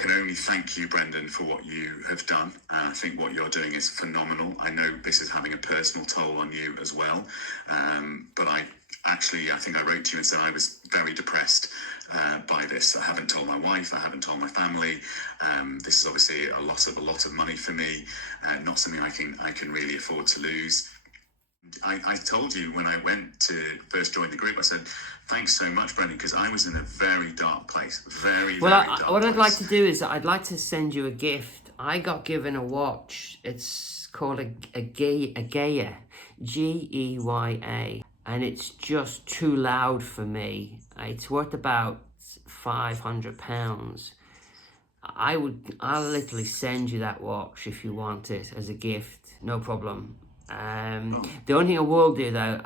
can only thank you, Brendan, for what you have done. I think what you're doing is phenomenal. I know this is having a personal toll on you as well. But I think I wrote to you and said I was very depressed by this. I haven't told my wife, I haven't told my family. This is obviously a loss of a lot of money for me, not something I can really afford to lose. I told you when I went to first join the group, I said, thanks so much, Brendan, because I was in a very dark place. What I'd like to do is I'd like to send you a gift. I got given a watch. It's called a Geya, Geya, and it's just too loud for me. It's worth about £500. I'll literally send you that watch if you want it as a gift, no problem. The only thing I will do though,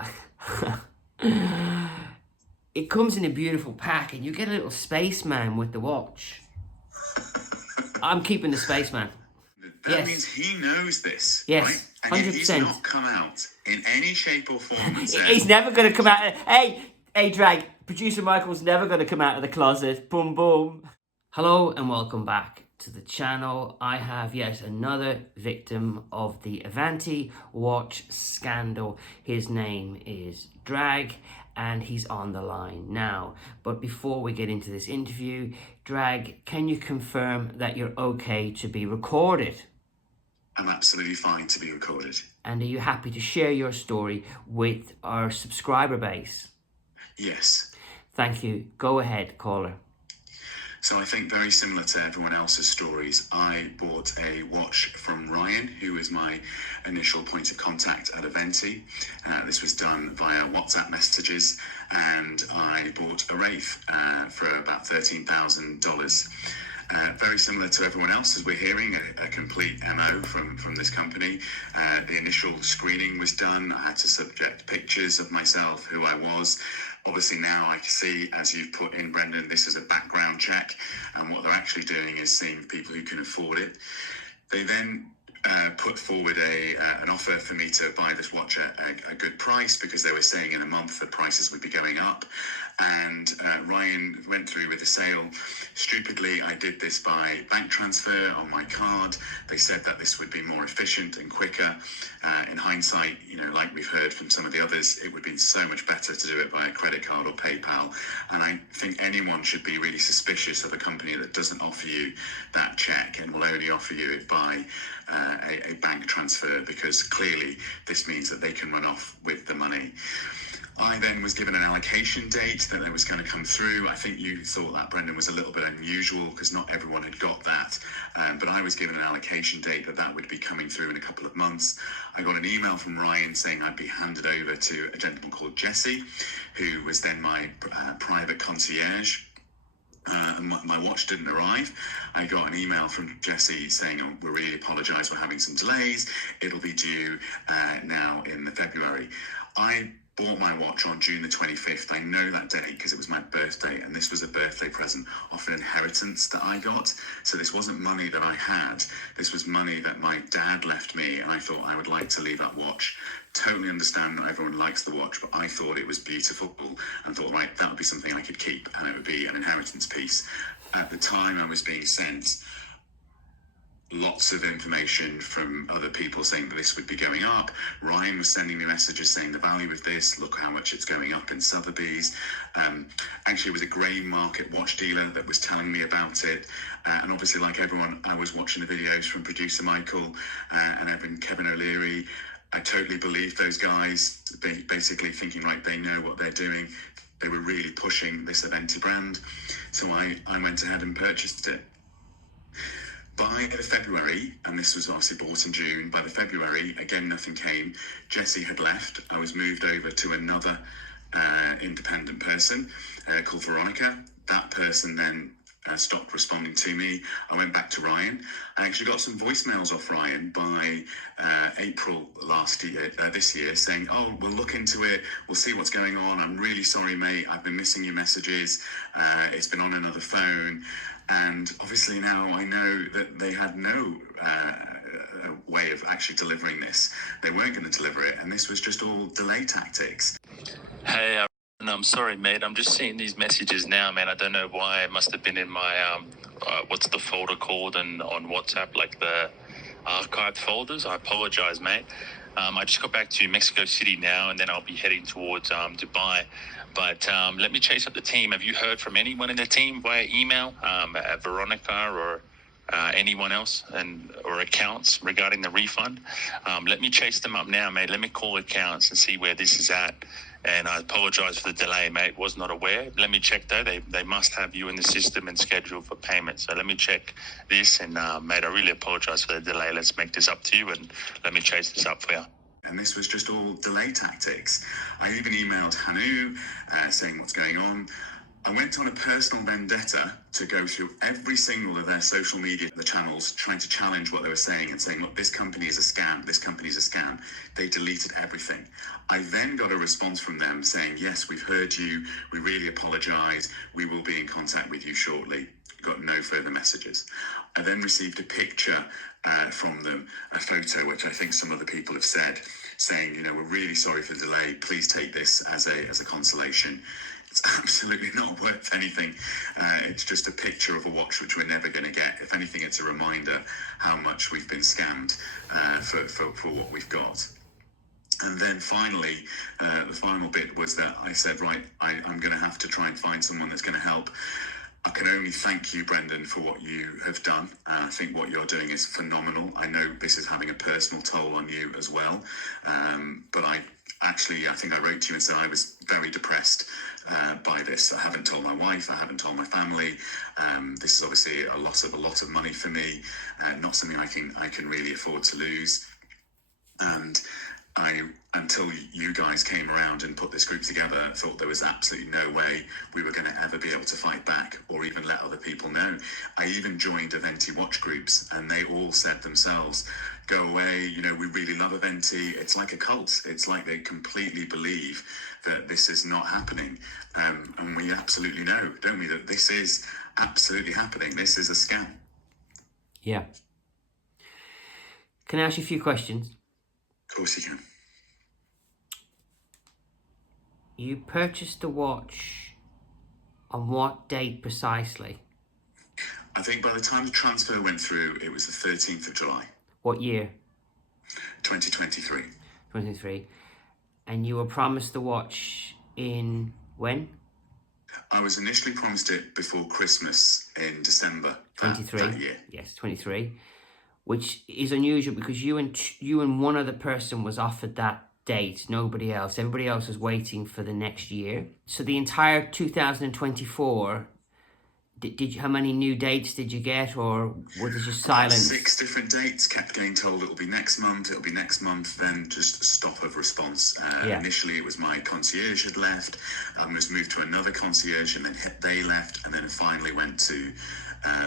it comes in a beautiful pack and you get a little spaceman with the watch. I'm keeping the spaceman. That means he knows this, yes, right? And 100%. he's not come out in any shape or form and said, he's never going to come out. Hey, Drag, producer Michael's never going to come out of the closet. Boom, boom. Hello and welcome back to the channel. I have yet another victim of the Aventi watch scandal. His name is Drag and he's on the line now. But before we get into this interview, Drag, can you confirm that you're okay to be recorded? I'm absolutely fine to be recorded. And are you happy to share your story with our subscriber base? Yes. Thank you. Go ahead, caller. So I think very similar to everyone else's stories, I bought a watch from Ryan, who was my initial point of contact at Aventi. This was done via WhatsApp messages, and I bought a Wraith for about $13,000. Very similar to everyone else, as we're hearing, a complete MO from this company. The initial screening was done. I had to subject pictures of myself, who I was. Obviously now I see, as you've put in, Brendan, this is a background check, and what they're actually doing is seeing people who can afford it. They then put forward an offer for me to buy this watch at a good price, because they were saying in a month the prices would be going up. And Ryan went through with the sale. Stupidly, I did this by bank transfer on my card. They said that this would be more efficient and quicker. In hindsight, like we've heard from some of the others, it would be so much better to do it by a credit card or PayPal. And I think anyone should be really suspicious of a company that doesn't offer you that check and will only offer you it by a bank transfer, because clearly this means that they can run off with the money. I then was given an allocation date that it was going to come through. I think you thought that, Brendan, was a little bit unusual because not everyone had got that. But I was given an allocation date that would be coming through in a couple of months. I got an email from Ryan saying I'd be handed over to a gentleman called Jesse, who was then my private concierge. My watch didn't arrive. I got an email from Jesse saying, we really apologise, we're having some delays. It'll be due now in February. I bought my watch on June the 25th. I know that date because it was my birthday, and this was a birthday present off an inheritance that I got. So this wasn't money that I had. This was money that my dad left me, and I thought I would like to leave that watch. Totally understand that everyone likes the watch, but I thought it was beautiful and thought, right, that would be something I could keep, and it would be an inheritance piece. At the time I was being sent lots of information from other people saying that this would be going up. Ryan was sending me messages saying the value of this, look how much it's going up in Sotheby's. Actually, it was a grey market watch dealer that was telling me about it. And obviously, like everyone, I was watching the videos from producer Michael and Kevin O'Leary. I totally believed those guys, basically thinking, right, they know what they're doing. They were really pushing this Aventi brand. So I went ahead and purchased it. By the February, and this was obviously bought in June, by the February, again, nothing came. Jesse had left. I was moved over to another independent person called Veronica. That person then stopped responding to me. I went back to Ryan. I actually got some voicemails off Ryan by April this year saying, oh, we'll look into it. We'll see what's going on. I'm really sorry, mate. I've been missing your messages. It's been on another phone. And obviously now I know that they had no way of actually delivering this. They weren't going to deliver it, and this was just all delay tactics. Hey, Sorry, mate. I'm just seeing these messages now, man. I don't know why. It must have been in my what's the folder called and on WhatsApp, like the archived folders. I apologize, mate. I just got back to Mexico City now, and then I'll be heading towards Dubai. But let me chase up the team. Have you heard from anyone in the team via email, Veronica or anyone else, or accounts regarding the refund? Let me chase them up now, mate. Let me call accounts and see where this is at. And I apologize for the delay, mate. Was not aware. Let me check though. They must have you in the system and scheduled for payment. So let me check this. And mate, I really apologize for the delay. Let's make this up to you, and let me chase this up for you. And this was just all delay tactics. I even emailed HANNU saying what's going on. I went on a personal vendetta to go through every single of their social media, the channels, trying to challenge what they were saying and saying, look, this company is a scam, this company is a scam. They deleted everything. I then got a response from them saying, yes, we've heard you, we really apologise, we will be in contact with you shortly. Got no further messages. I then received a picture from them, a photo, which I think some other people have said, saying, we're really sorry for the delay, please take this as a consolation. It's absolutely not worth anything. It's just a picture of a watch which we're never going to get. If anything, it's a reminder how much we've been scammed for what we've got. And then finally, the final bit was that I said, right, I'm going to have to try and find someone that's going to help. I can only thank you, Brendan, for what you have done. I think what you're doing is phenomenal. I know this is having a personal toll on you as well. But I think I wrote to you and said I was very depressed by this. I haven't told my wife, I haven't told my family. This is obviously a loss of a lot of money for me, not something I can really afford to lose. And until you guys came around and put this group together, I thought there was absolutely no way we were going to ever be able to fight back or even let other people know. I even joined Aventi watch groups, and they all said themselves, go away, we really love Aventi. It's like a cult. It's like they completely believe that this is not happening. And we absolutely know, don't we, that this is absolutely happening. This is a scam. Yeah. Can I ask you a few questions? Of course you can. You purchased the watch on what date precisely? I think by the time the transfer went through, it was the 13th of July. What year? 2023. 2023. And you were promised the watch in when? I was initially promised it before Christmas in December 23. that year. Yes, 23. Which is unusual because you and one other person was offered that date, nobody else. Everybody else was waiting for the next year. So the entire 2024, how many new dates did you get, or was it just silence? 6 different dates. Kept getting told it'll be next month, then just a stop of response. Initially it was my concierge had left, was moved to another concierge, and then they left, and then it finally went to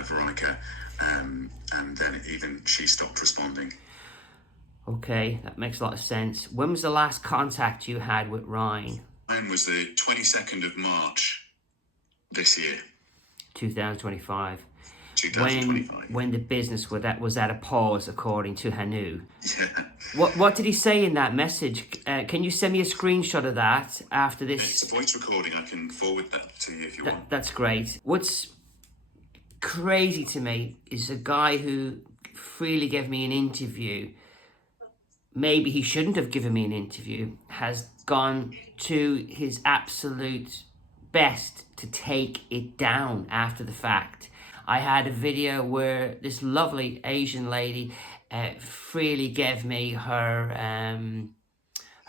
Veronica, and then even she stopped responding. Okay, that makes a lot of sense. When was the last contact you had with Ryan? Mine was the 22nd of March this year. 2025. 2025. When the business was at a pause, according to HANNU. Yeah. What did he say in that message? Can you send me a screenshot of that after this? It's a voice recording. I can forward that to you if you want. That's great. What's crazy to me is a guy who freely gave me an interview. Maybe he shouldn't have given me an interview, has gone to his absolute best to take it down after the fact. I had a video where this lovely Asian lady freely gave me her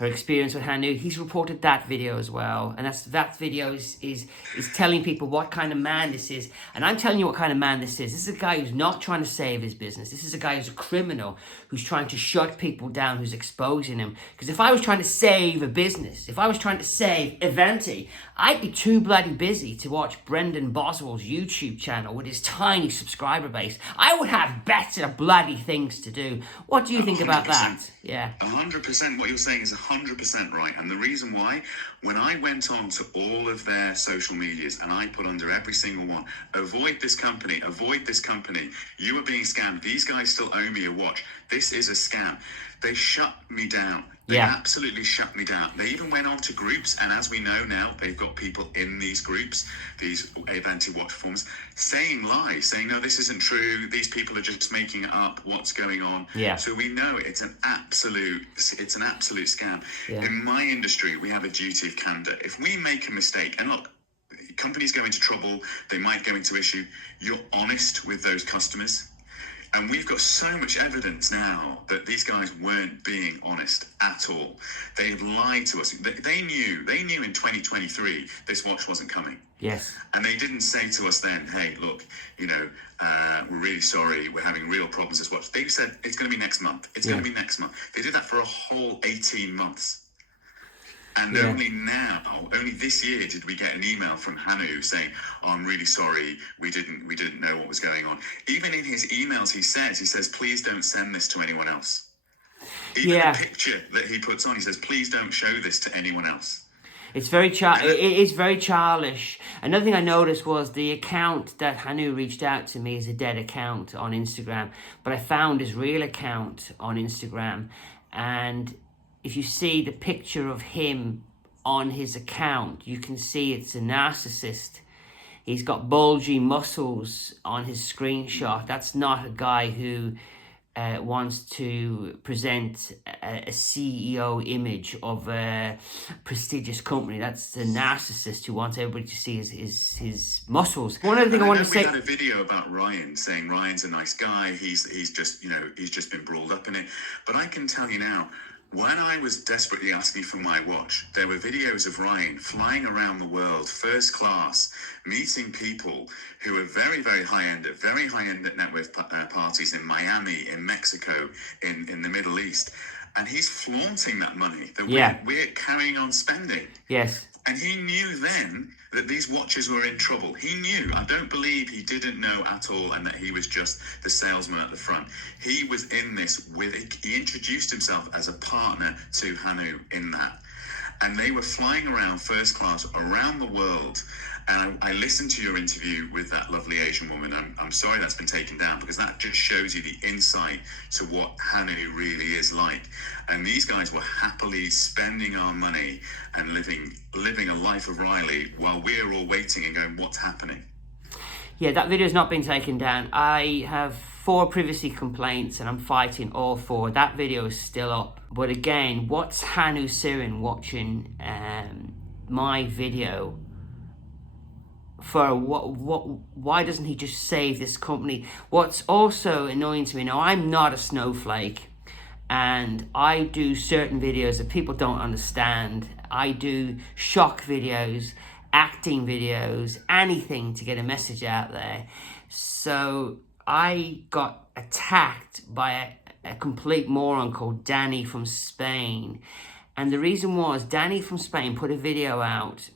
experience with HANNU. He's reported that video as well, and that video is telling people what kind of man this is. And I'm telling you what kind of man this is. This is a guy who's not trying to save his business. This is a guy who's a criminal, who's trying to shut people down, who's exposing him. Because if I was trying to save a business, if I was trying to save Aventi, I'd be too bloody busy to watch Brendan Boswell's YouTube channel with his tiny subscriber base. I would have better bloody things to do. What do you think about that? Yeah. 100%. What you're saying is 100% right. And the reason why, when I went on to all of their social medias and I put under every single one, avoid this company, you are being scammed, these guys still owe me a watch, this is a scam. They shut me down. They absolutely shut me down. They even went on to groups, and as we know now, they've got people in these groups, these Aventi watch forums, saying lies, saying, no, this isn't true. These people are just making it up. What's going on? Yeah. So we know it's an absolute scam. Yeah. In my industry, we have a duty of candor. If we make a mistake, and look, companies go into trouble, they might go into issue, you're honest with those customers. And we've got so much evidence now that these guys weren't being honest at all. They've lied to us. They knew in 2023 this watch wasn't coming. Yes. And they didn't say to us then, hey, look, we're really sorry, we're having real problems with this watch. They said, it's going to be next month. It's going to be next month. They did that for a whole 18 months. And only this year did we get an email from HANNU saying, oh, I'm really sorry, we didn't know what was going on. Even in his emails, he says, please don't send this to anyone else. Even the picture that he puts on, he says, please don't show this to anyone else. It's very it is very childish. Another thing I noticed was the account that HANNU reached out to me is a dead account on Instagram, but I found his real account on Instagram, and if you see the picture of him on his account, you can see it's a narcissist. He's got bulgy muscles on his screenshot. That's not a guy who wants to present a CEO image of a prestigious company. That's a narcissist who wants everybody to see his muscles. One other thing I want to say. We had a video about Ryan saying Ryan's a nice guy. He's just been brought up in it. But I can tell you now, when I was desperately asking for my watch, there were videos of Ryan flying around the world, first class, meeting people who are very, very high-end at net worth parties in Miami, in Mexico, in the Middle East. And he's flaunting that money that we're carrying on spending. Yes. And he knew then that these watches were in trouble. He knew. I don't believe he didn't know at all, and that he was just the salesman at the front. He was in this he introduced himself as a partner to HANNU in that. And they were flying around first class around the world. And I listened to your interview with that lovely Asian woman. I'm sorry that's been taken down, because that just shows you the insight to what HANNU really is like. And these guys were happily spending our money and living a life of Riley while we're all waiting and going, what's happening? Yeah, that video's not been taken down. I have 4 privacy complaints and I'm fighting all 4. That video is still up. But again, what's HANNU Sirin watching my video for? Why doesn't he just save this company? What's also annoying to me, now I'm not a snowflake, and I do certain videos that people don't understand. I do shock videos, acting videos, anything to get a message out there. So I got attacked by a complete moron called Danny from Spain. And the reason was, Danny from Spain put a video out,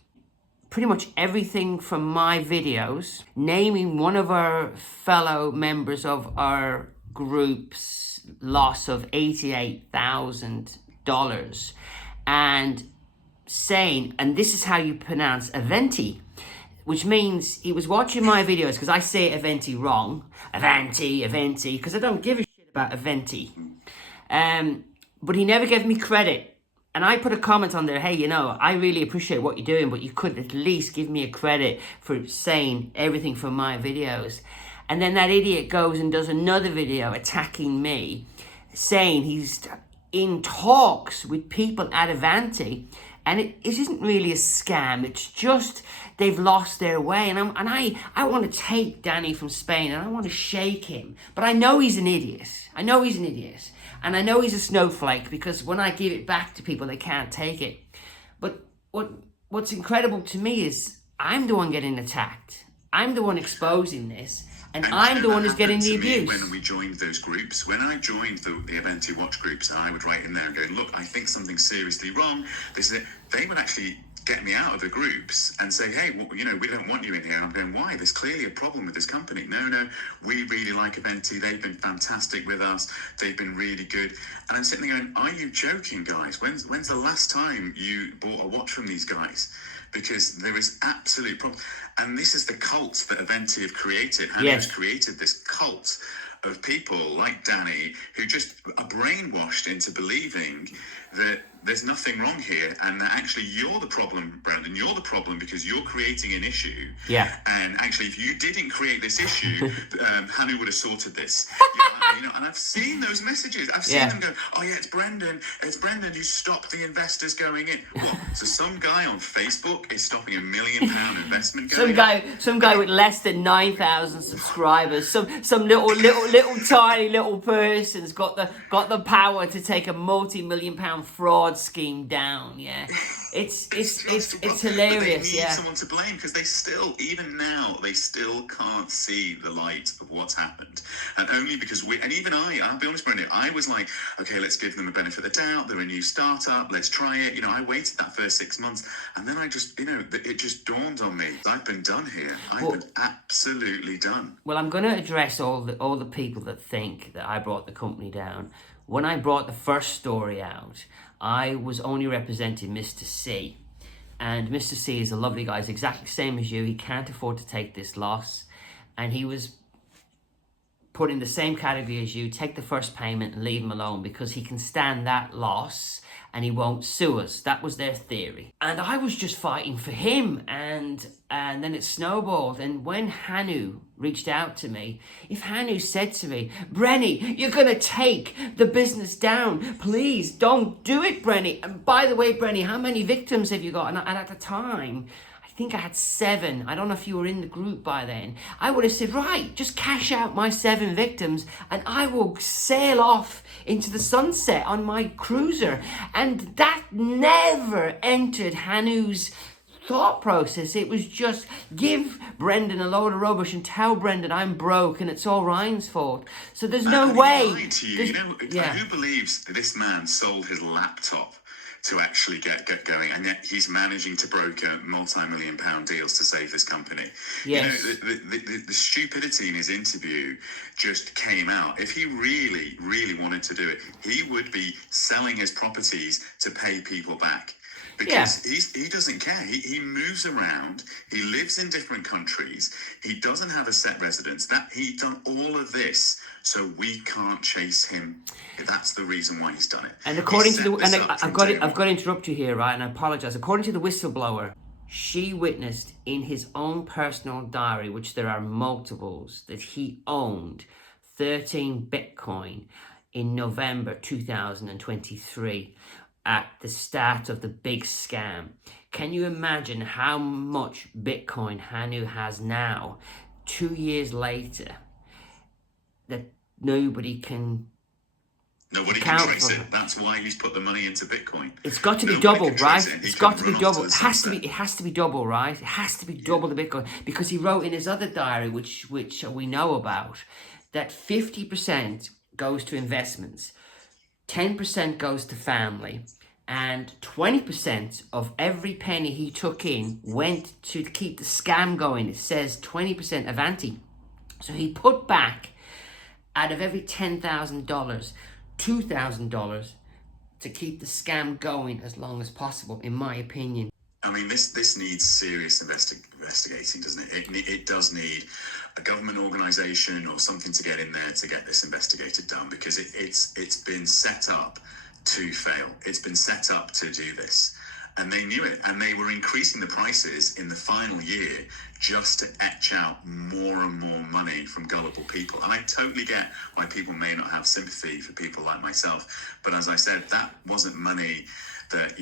pretty much everything from my videos, naming one of our fellow members of our group's loss of $88,000, and saying, and this is how you pronounce Aventi, which means he was watching my videos, because I say Aventi wrong, Aventi, because I don't give a shit about Aventi. But he never gave me credit. And I put a comment on there, hey, I really appreciate what you're doing, but you could at least give me a credit for saying everything from my videos. And then that idiot goes and does another video attacking me, saying he's in talks with people at Aventi, and it isn't really a scam. It's just they've lost their way. And I want to take Danny from Spain and I want to shake him. But I know he's an idiot. And I know he's a snowflake, because when I give it back to people, they can't take it. But what's incredible to me is I'm the one getting attacked. I'm the one exposing this. And I'm the one who's getting the abuse. When we joined those groups, when I joined the Aventi watch groups, and I would write in there and go, look, I think something's seriously wrong. This is it. They would actually get me out of the groups and say, hey, we don't want you in here. And I'm going, why? There's clearly a problem with this company. No, we really like Aventi. They've been fantastic with us. They've been really good. And I'm sitting there going, are you joking, guys? When's the last time you bought a watch from these guys? Because there is absolute problem. And this is the cult that Aventi have created. HANNU has created this cult of people like Danny who just are brainwashed into believing that there's nothing wrong here, and that actually you're the problem, Brandon. You're the problem because you're creating an issue. Yeah. And actually, if you didn't create this issue, HANNU would have sorted this. And I've seen those messages. I've seen them go, oh yeah, it's Brendan who stopped the investors going in. What? So some guy on Facebook is stopping £1 million investment going Some guy with less than 9,000 subscribers. Some little tiny person's got the power to take a multi-million-pound fraud scheme down. Yeah, it's hilarious. They need someone to blame because they still, even now, they still can't see the light of what's happened, and only because I'll be honest, Brendan, I was like, okay, let's give them the benefit of the doubt. They're a new startup. Let's try it. I waited that first 6 months, and then I just, it just dawned on me. I've been done here. I've been absolutely done. Well, I'm going to address all the people that think that I brought the company down. When I brought the first story out, I was only representing Mr. C. And Mr. C is a lovely guy. He's exactly the same as you. He can't afford to take this loss. And he was put in the same category as you. Take the first payment and leave him alone because he can stand that loss and he won't sue us. That was their theory. And I was just fighting for him, and then it snowballed. And when HANNU reached out to me, if HANNU said to me, Brenny, you're gonna take the business down, please don't do it, Brenny. And by the way, Brenny, how many victims have you got? And at the time, I think I had 7. I don't know if you were in the group by then. I would have said, right, just cash out my 7 victims and I will sail off into the sunset on my cruiser. And that never entered HANNU's thought process. It was just give Brendan a load of rubbish and tell Brendan I'm broke and it's all Ryan's fault. So there's no way. He lied to you. Who believes that this man sold his laptop to actually get going, and yet he's managing to broker multi-million-pound deals to save this company? Yes. The stupidity in his interview just came out. If he really, really wanted to do it, he would be selling his properties to pay people back. Because he doesn't care. He moves around. He lives in different countries. He doesn't have a set residence. That he done all of this so we can't chase him. That's the reason why he's done it. And according to I've got to interrupt you here, right? And I apologize. According to the whistleblower, she witnessed in his own personal diary, which there are multiples, that he owned 13 Bitcoin in November 2023. At the start of the big scam. Can you imagine how much Bitcoin HANNU has now, 2 years later, that nobody can trace it. That's why he's put the money into Bitcoin. It's got to be double, right? It's got to be double. It has to be double, right? It has to be double the Bitcoin, because he wrote in his other diary, which we know about, that 50% goes to investments, 10% goes to family, and 20% of every penny he took in went to keep the scam going. It says 20% Aventi. So he put back, out of every $10,000, $2,000 to keep the scam going as long as possible, in my opinion. I mean, this needs serious investigating, doesn't it? It does need a government organisation or something to get in there to get this investigated done, because it's been set up to fail. It's been set up to do this, and they knew it, and they were increasing the prices in the final year just to etch out more and more money from gullible people. And I totally get why people may not have sympathy for people like myself, but as I said, that wasn't money that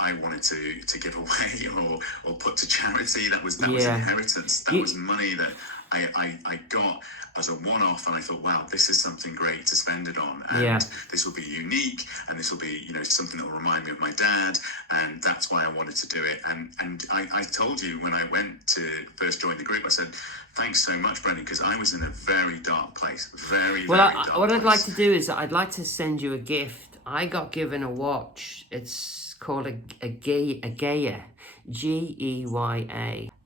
I wanted to give away or put to charity. That was inheritance. That was money that I got as a one-off, and I thought, wow, this is something great to spend it on, and this will be unique, and this will be something that will remind me of my dad, and that's why I wanted to do it. And I told you when I went to first join the group, I said, thanks so much, Brendan, because I was in a very dark place, very dark place. What I'd like to do is I'd like to send you a gift. I got given a watch. It's called a Geya, Geya,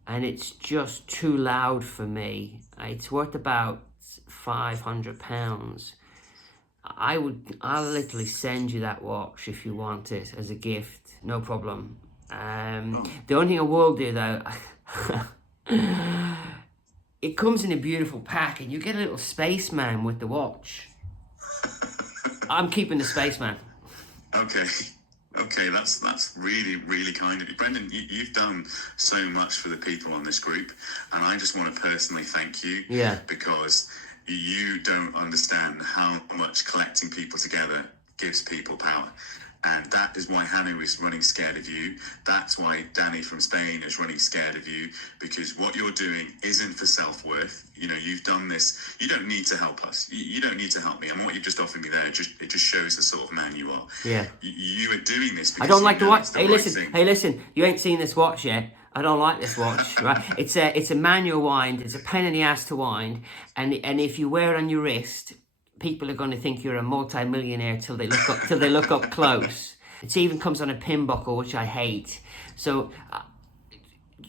and it's just too loud for me. It's worth about £500. I'll literally send you that watch if you want it as a gift, no problem. The only thing I will do though, it comes in a beautiful pack, and you get a little spaceman with the watch. I'm keeping the spaceman. Okay. Okay, that's really, really kind of you. Brendan, you've done so much for the people on this group, and I just want to personally thank you. Yeah. Because you don't understand how much collecting people together gives people power. And that is why HANNU is running scared of you. That's why Danny from Spain is running scared of you, because what you're doing isn't for self-worth. You know, you've done this. You don't need to help us. You don't need to help me. And what you've just offered me there, it just shows the sort of man you are. Yeah. You are doing this because I don't like the watch. Hey, listen. You ain't seen this watch yet. I don't like this watch, right? It's a manual wind. It's a pain in the ass to wind, and if you wear it on your wrist, people are going to think you're a multi-millionaire till they look up close. It even comes on a pin buckle, which I hate. So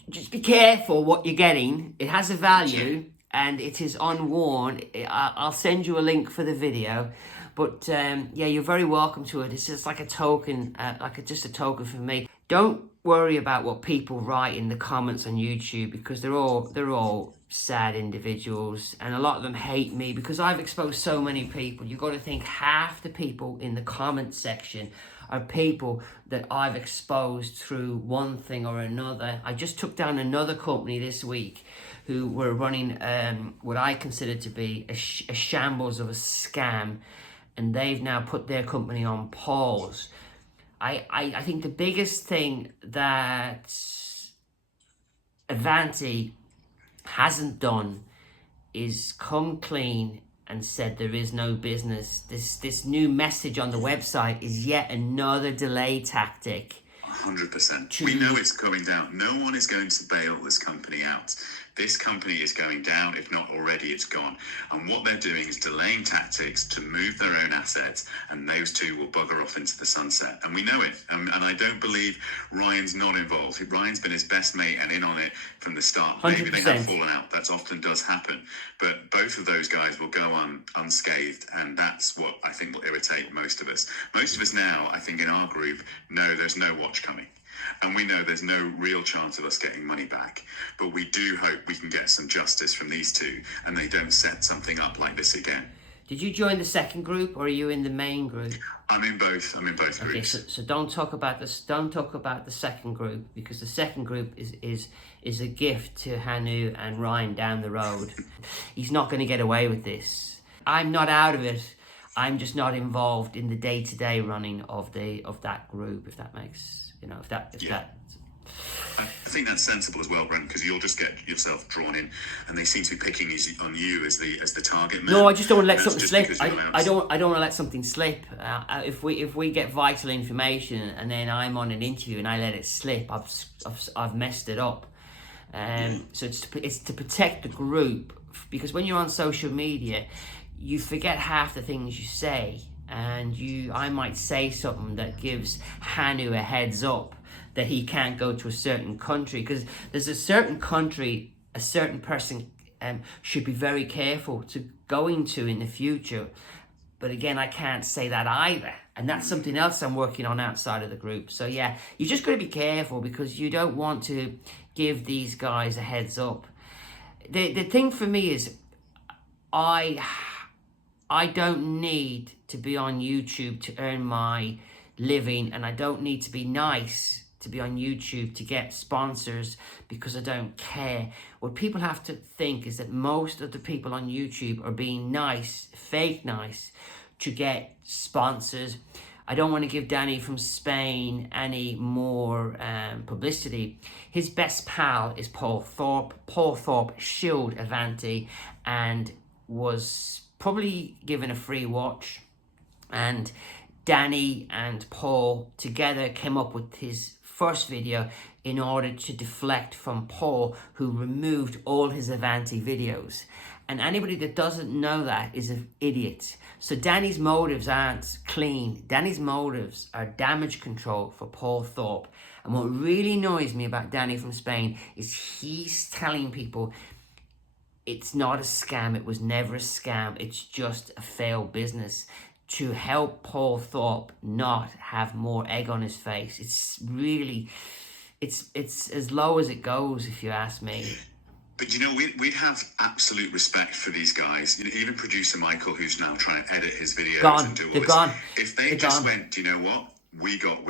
just be careful what you're getting. It has a value, and it is unworn. I'll send you a link for the video. But yeah, you're very welcome to it. It's just like a token, just a token for me. Don't worry about what people write in the comments on YouTube, because they're all sad individuals, and a lot of them hate me because I've exposed so many people. You've got to think half the people in the comment section are people that I've exposed through one thing or another. I just took down another company this week who were running what I consider to be a shambles of a scam, and they've now put their company on pause. I think the biggest thing that Aventi hasn't done is come clean and said there is no business. This new message on the website is yet another delay tactic. 100%. We know it's going down. No one is going to bail this company out. This company is going down. If not already, it's gone. And what they're doing is delaying tactics to move their own assets, and those two will bugger off into the sunset. And we know it. And I don't believe Ryan's not involved. Ryan's been his best mate and in on it from the start. 100%. Maybe they have fallen out. That often does happen. But both of those guys will go on unscathed, and that's what I think will irritate most of us. Most of us now, I think in our group, know there's no watch coming. And we know there's no real chance of us getting money back. But we do hope we can get some justice from these two, and they don't set something up like this again. Did you join the second group, or are you in the main group? I'm in both groups. Okay, so don't talk about this. Don't talk about the second group, because the second group is a gift to HANNU and Ryan down the road. He's not going to get away with this. I'm not out of it. I'm just not involved in the day-to-day running of that group, if that makes. I think that's sensible as well, Brent, because you'll just get yourself drawn in, and they seem to be picking on you as the target man. No, I just don't want to let something slip. I don't want to let something slip. If we get vital information and then I'm on an interview and I let it slip, I've messed it up. So it's to protect the group, because when you're on social media, you forget half the things you say. And I might say something that gives HANNU a heads up that he can't go to a certain country, because there's a certain country a certain person should be very careful to go into in the future. But again, I can't say that either. And that's something else I'm working on outside of the group. So yeah, you just got to be careful, because you don't want to give these guys a heads up. The thing for me is, I don't need to be on YouTube to earn my living, and I don't need to be nice to be on YouTube to get sponsors, because I don't care. What people have to think is that most of the people on YouTube are being nice, fake nice, to get sponsors. I don't want to give Danny from Spain any more publicity. His best pal is Paul Thorpe. Paul Thorpe shilled Aventi and was probably given a free watch, and Danny and Paul together came up with his first video in order to deflect from Paul, who removed all his Aventi videos. And anybody that doesn't know that is an idiot. So Danny's motives aren't clean. Danny's motives are damage control for Paul Thorpe. And what really annoys me about Danny from Spain is he's telling people it's not a scam. It was never a scam. It's just a failed business, to help Paul Thorpe not have more egg on his face. It's really, it's as low as it goes, if you ask me. But you know, we'd have absolute respect for these guys. You know, even producer Michael, who's now trying to edit his videos Gone. and do all They're this. gone. If they They're just gone. went, you know what, we got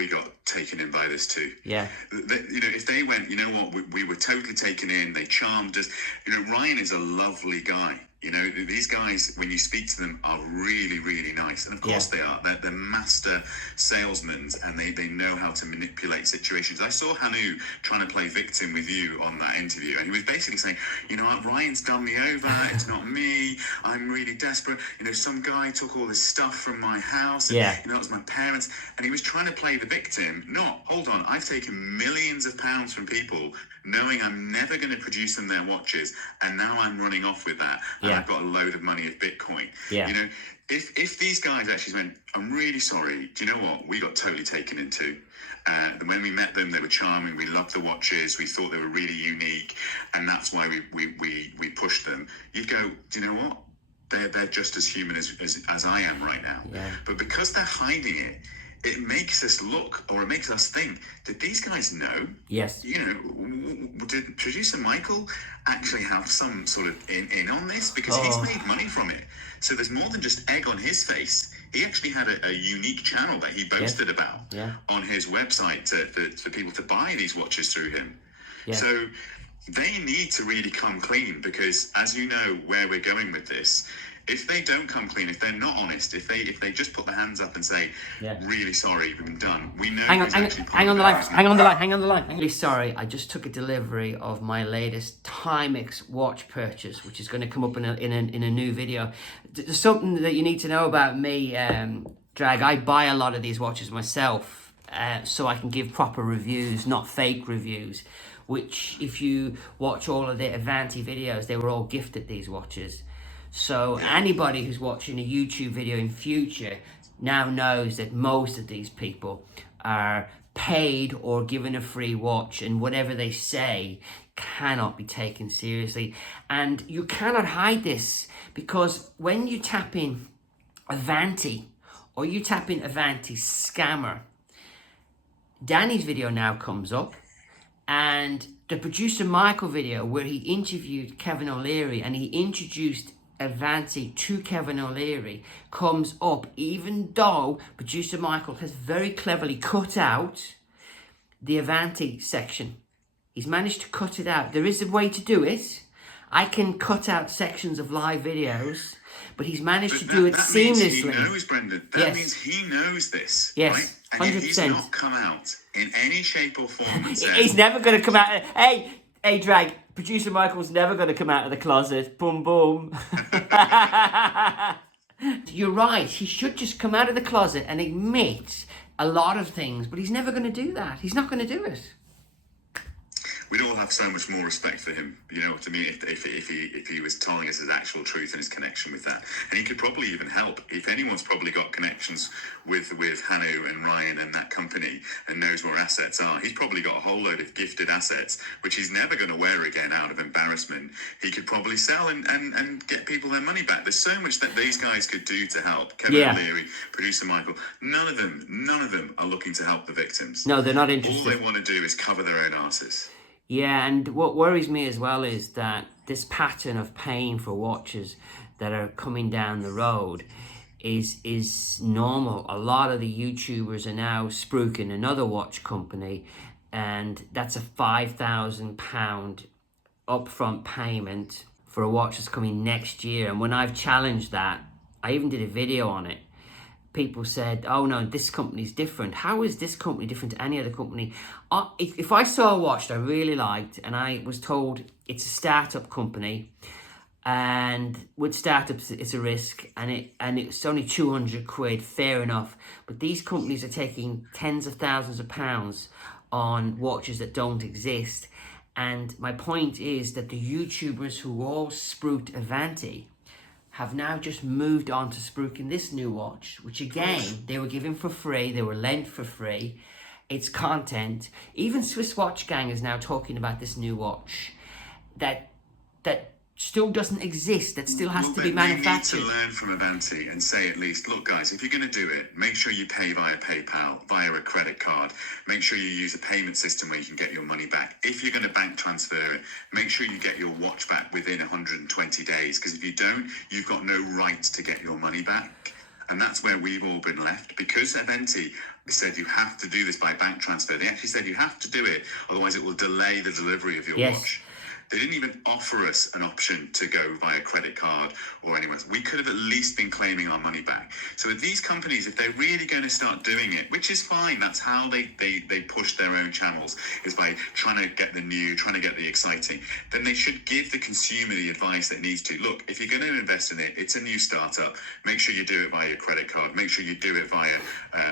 taken in by this too. Yeah. You know, if they went, you know what, we were totally taken in. They charmed us. You know, Ryan is a lovely guy. You know, these guys, when you speak to them, are really, really nice. And of course they are. They're master salesmen, and they know how to manipulate situations. I saw HANNU trying to play victim with you on that interview, and he was basically saying, you know what, Ryan's done me over. It's not me. I'm really desperate. You know, some guy took all this stuff from my house. And, you know, that was my parents. And he was trying to play the victim. Not, hold on, I've taken millions of pounds from people knowing I'm never going to produce them their watches, and now I'm running off with that, and I've got a load of money of Bitcoin. You know, if these guys actually went, I'm really sorry, do you know what, we got totally taken into. When we met them, they were charming, we loved the watches, we thought they were really unique, and that's why we pushed them. You'd go, do you know what, they're just as human as I am right now. But because they're hiding it, it makes us look, or it makes us think, did these guys know? Yes. You know, did producer Michael actually have some sort of in on this? Because he's made money from it. So there's more than just egg on his face. He actually had a unique channel that he boasted about on his website for people to buy these watches through him. So they need to really come clean, because as you know where we're going with this, if they don't come clean, if they're not honest, if they just put their hands up and say, really sorry, we've been done, we know. Hang on the line. I'm really sorry. I just took a delivery of my latest Timex watch purchase, which is going to come up in a new video. There's something that you need to know about me, Drag. I buy a lot of these watches myself, so I can give proper reviews, not fake reviews. Which, if you watch all of the Aventi videos, they were all gifted these watches. So anybody who's watching a YouTube video in future now knows that most of these people are paid or given a free watch, and whatever they say cannot be taken seriously. And you cannot hide this, because when you tap in Aventi or you tap in Aventi scammer, Danny's video now comes up, and the producer Michael video where he interviewed Kevin O'Leary and he introduced Aventi to Kevin O'Leary comes up, even though producer Michael has very cleverly cut out the Aventi section. He's managed to cut it out. There is a way to do it. I can cut out sections of live videos, but he's managed to do it seamlessly. Means he knows, Brendan. That means he knows this. Yes, right? And 100%. He's not come out in any shape or form and said, he's never going to come out. Hey, Drag. Producer Michael's never going to come out of the closet. Boom, boom. You're right. He should just come out of the closet and admit a lot of things, but he's never going to do that. He's not going to do it. We'd all have so much more respect for him, you know, to me, if he was telling us his actual truth and his connection with that. And he could probably even help. If anyone's probably got connections with HANNU and Ryan and that company and knows where assets are, he's probably got a whole load of gifted assets, which he's never going to wear again out of embarrassment. He could probably sell and get people their money back. There's so much that these guys could do to help. Kevin O'Leary, producer Michael, none of them are looking to help the victims. No, they're not interested. All they want to do is cover their own asses. Yeah, and what worries me as well is that this pattern of paying for watches that are coming down the road is normal. A lot of the YouTubers are now spruiking another watch company, and that's a £5,000 upfront payment for a watch that's coming next year. And when I've challenged that, I even did a video on it. People said, oh no, this company's different. How is this company different to any other company? If I saw a watch that I really liked and I was told it's a startup company, and with startups it's a risk, and it's only 200 quid, fair enough. But these companies are taking tens of thousands of pounds on watches that don't exist. And my point is that the YouTubers who all spruiked Aventi have now just moved on to spruiking this new watch, which again, they were given for free, they were lent for free. It's content. Even Swiss Watch Gang is now talking about this new watch that still doesn't exist, that still has to be They manufactured. need to learn from Aventi and say at least, look guys, if you're going to do it, make sure you pay via PayPal, via a credit card. Make sure you use a payment system where you can get your money back. If you're going to bank transfer it, make sure you get your watch back within 120 days, because if you don't, you've got no right to get your money back. And that's where we've all been left, because Aventi said you have to do this by bank transfer. They actually said you have to do it, otherwise it will delay the delivery of your watch. They didn't even offer us an option to go via credit card or anywhere. We could have at least been claiming our money back. So with these companies, if they're really going to start doing it, which is fine, that's how they push their own channels, is by trying to get the new, trying to get the exciting, then they should give the consumer the advice that needs to. Look, if you're going to invest in it, it's a new startup. Make sure you do it via your credit card. Make sure you do it via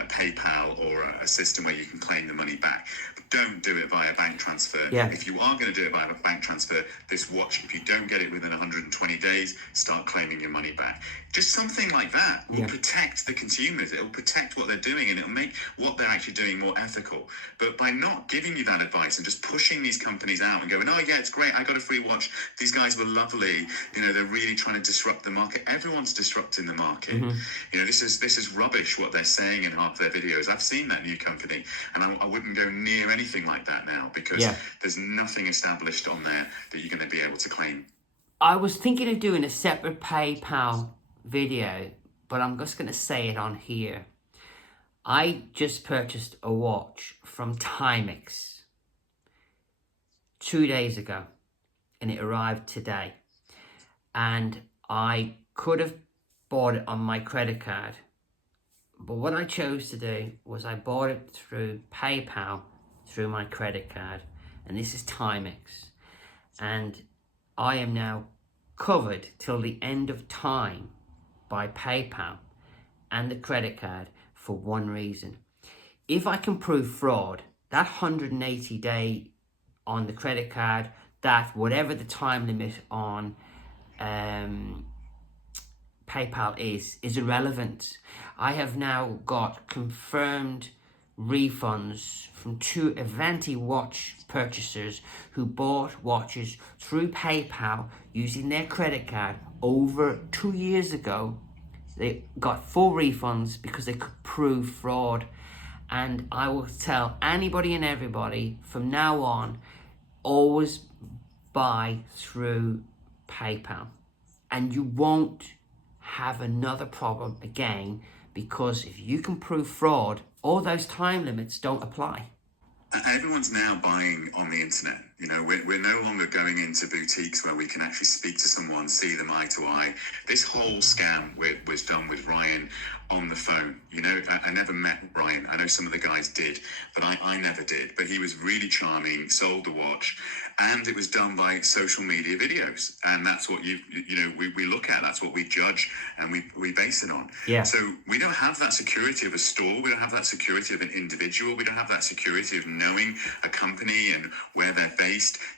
PayPal or a system where you can claim the money back. Don't do it via bank transfer. If you are going to do it via bank transfer, this watch, if you don't get it within 120 days, start claiming your money back. Just something like that will protect the consumers. It will protect what they're doing, and it'll make what they're actually doing more ethical. But by not giving you that advice and just pushing these companies out and going, oh yeah, it's great, I got a free watch, these guys were lovely, you know, they're really trying to disrupt the market. Everyone's disrupting the market. You know, this is rubbish what they're saying in half their videos. I've seen that new company, and I wouldn't go near anything like that now, because there's nothing established on there that you're going to be able to claim. I was thinking of doing a separate PayPal video, but I'm just going to say it on here. I just purchased a watch from Timex 2 days ago, and it arrived today. And I could have bought it on my credit card, but what I chose to do was I bought it through PayPal through my credit card, and this is Timex, and I am now covered till the end of time by PayPal and the credit card for one reason. If I can prove fraud, that 180 day on the credit card, that whatever the time limit on PayPal is irrelevant. I have now got confirmed refunds from 2 Aventi watch purchasers who bought watches through PayPal using their credit card over 2 years ago. They got full refunds because they could prove fraud. And I will tell anybody and everybody from now on, always buy through PayPal, and you won't have another problem again, because if you can prove fraud, all those time limits don't apply. Everyone's now buying on the internet. You know, we're no longer going into boutiques where we can actually speak to someone, see them eye to eye. This whole scam was done with Ryan on the phone. You know, I never met Ryan. I know some of the guys did, but I never did. But he was really charming, sold the watch, and it was done by social media videos. And that's what we look at. That's what we judge, and we base it on. So we don't have that security of a store. We don't have that security of an individual. We don't have that security of knowing a company and where they're based.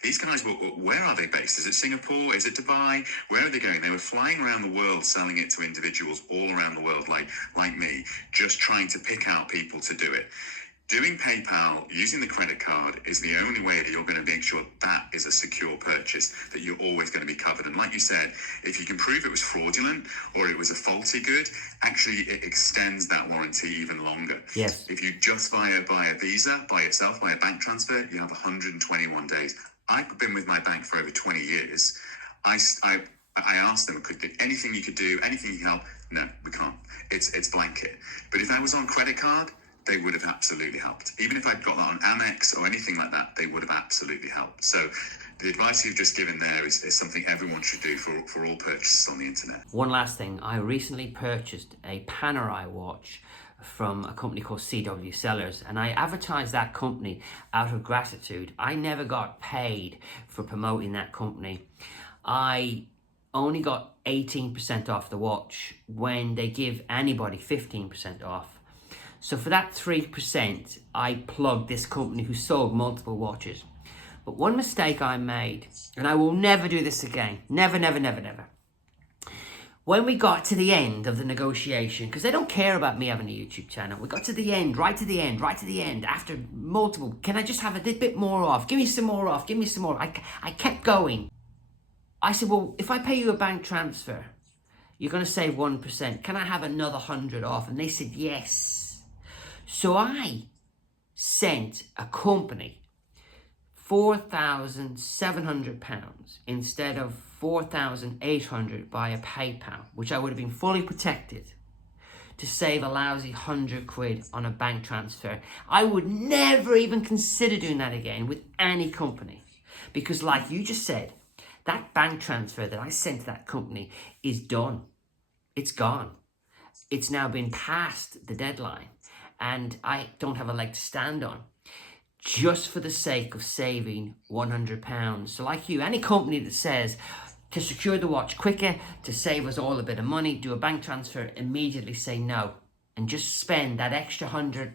These guys, where are they based? Is it Singapore? Is it Dubai? Where are they going? They were flying around the world selling it to individuals all around the world, like me, just trying to pick out people to do it. Doing PayPal, using the credit card, is the only way that you're going to make sure that is a secure purchase, that you're always going to be covered. And like you said, if you can prove it was fraudulent or it was a faulty good, actually it extends that warranty even longer. If you just buy a Visa by itself, by a bank transfer, you have 121 days. I've been with my bank for over 20 years. I asked them, could there anything you could do, anything you can help? No, we can't. It's blanket. But if I was on credit card, they would have absolutely helped. Even if I'd got that on Amex or anything like that, they would have absolutely helped. So the advice you've just given there is something everyone should do for all purchases on the internet. One last thing, I recently purchased a Panerai watch from a company called CW Sellers, and I advertised that company out of gratitude. I never got paid for promoting that company. I only got 18% off the watch when they give anybody 15% off. So for that 3%, I plugged this company who sold multiple watches. But one mistake I made, and I will never do this again, never. When we got to the end of the negotiation, because they don't care about me having a YouTube channel, we got to the end, right to the end, after multiple, can I just have a bit more off? Give me some more off, give me some more. I kept going. I said, well, if I pay you a bank transfer, you're going to save 1%. Can I have another 100 off? And they said, yes. So I sent a company £4,700 instead of £4,800 via PayPal, which I would have been fully protected, to save a lousy 100 quid on a bank transfer. I would never even consider doing that again with any company. Because like you just said, that bank transfer that I sent to that company is done. It's gone. It's now been past the deadline and I don't have a leg to stand on, just for the sake of saving £100. So like you, any company that says to secure the watch quicker, to save us all a bit of money, do a bank transfer, immediately say no and just spend that extra £100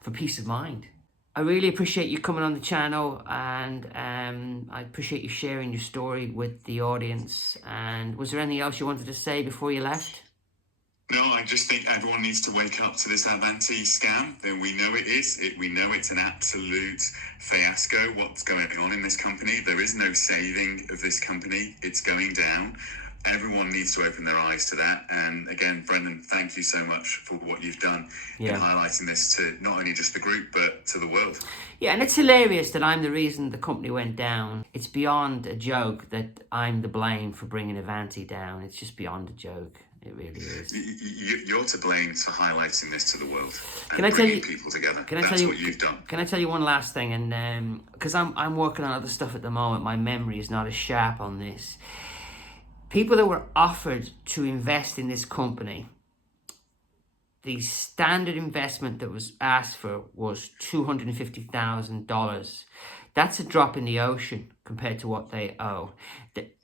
for peace of mind. I really appreciate you coming on the channel, and I appreciate you sharing your story with the audience. And was there anything else you wanted to say before you left? No, I just think everyone needs to wake up to this Aventi scam. Then we know it is. We know it's an absolute fiasco. What's going on in this company? There is no saving of this company. It's going down. Everyone needs to open their eyes to that. And again, Brendan, thank you so much for what you've done in highlighting this to not only just the group, but to the world. Yeah, and it's hilarious that I'm the reason the company went down. It's beyond a joke that I'm the blame for bringing Aventi down. It's just beyond a joke. It really is. You're to blame for highlighting this to the world and can I tell you, people together. Can I That's tell you, what you've done. Can I tell you one last thing? And because I'm working on other stuff at the moment, my memory is not as sharp on this. People that were offered to invest in this company, the standard investment that was asked for was $250,000. That's a drop in the ocean compared to what they owe.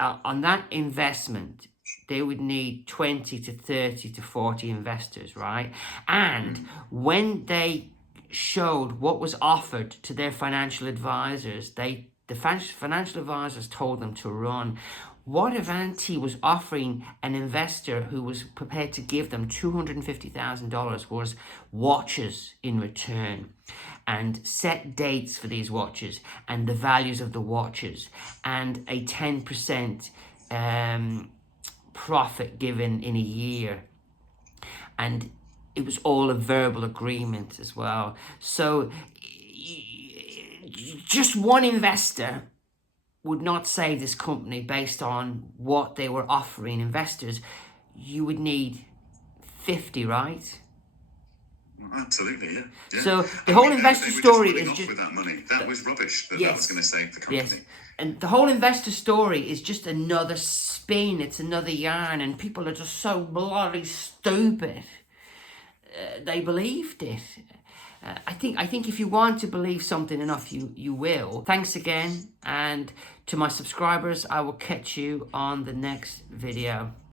On that investment, they would need 20 to 30 to 40 investors, right? And when they showed what was offered to their financial advisors, the financial advisors told them to run. What Aventi was offering an investor who was prepared to give them $250,000 was watches in return, and set dates for these watches and the values of the watches, and a 10% profit given in a year. And it was all a verbal agreement as well. So just one investor would not save this company based on what they were offering investors. You would need 50, right? Absolutely, yeah. So the whole investor story is just with that money. That was rubbish. That was going to save the company. Yes, and the whole investor story is just another spin. It's another yarn, and people are just so bloody stupid. They believed it. I think if you want to believe something enough, you will. Thanks again, and to my subscribers, I will catch you on the next video.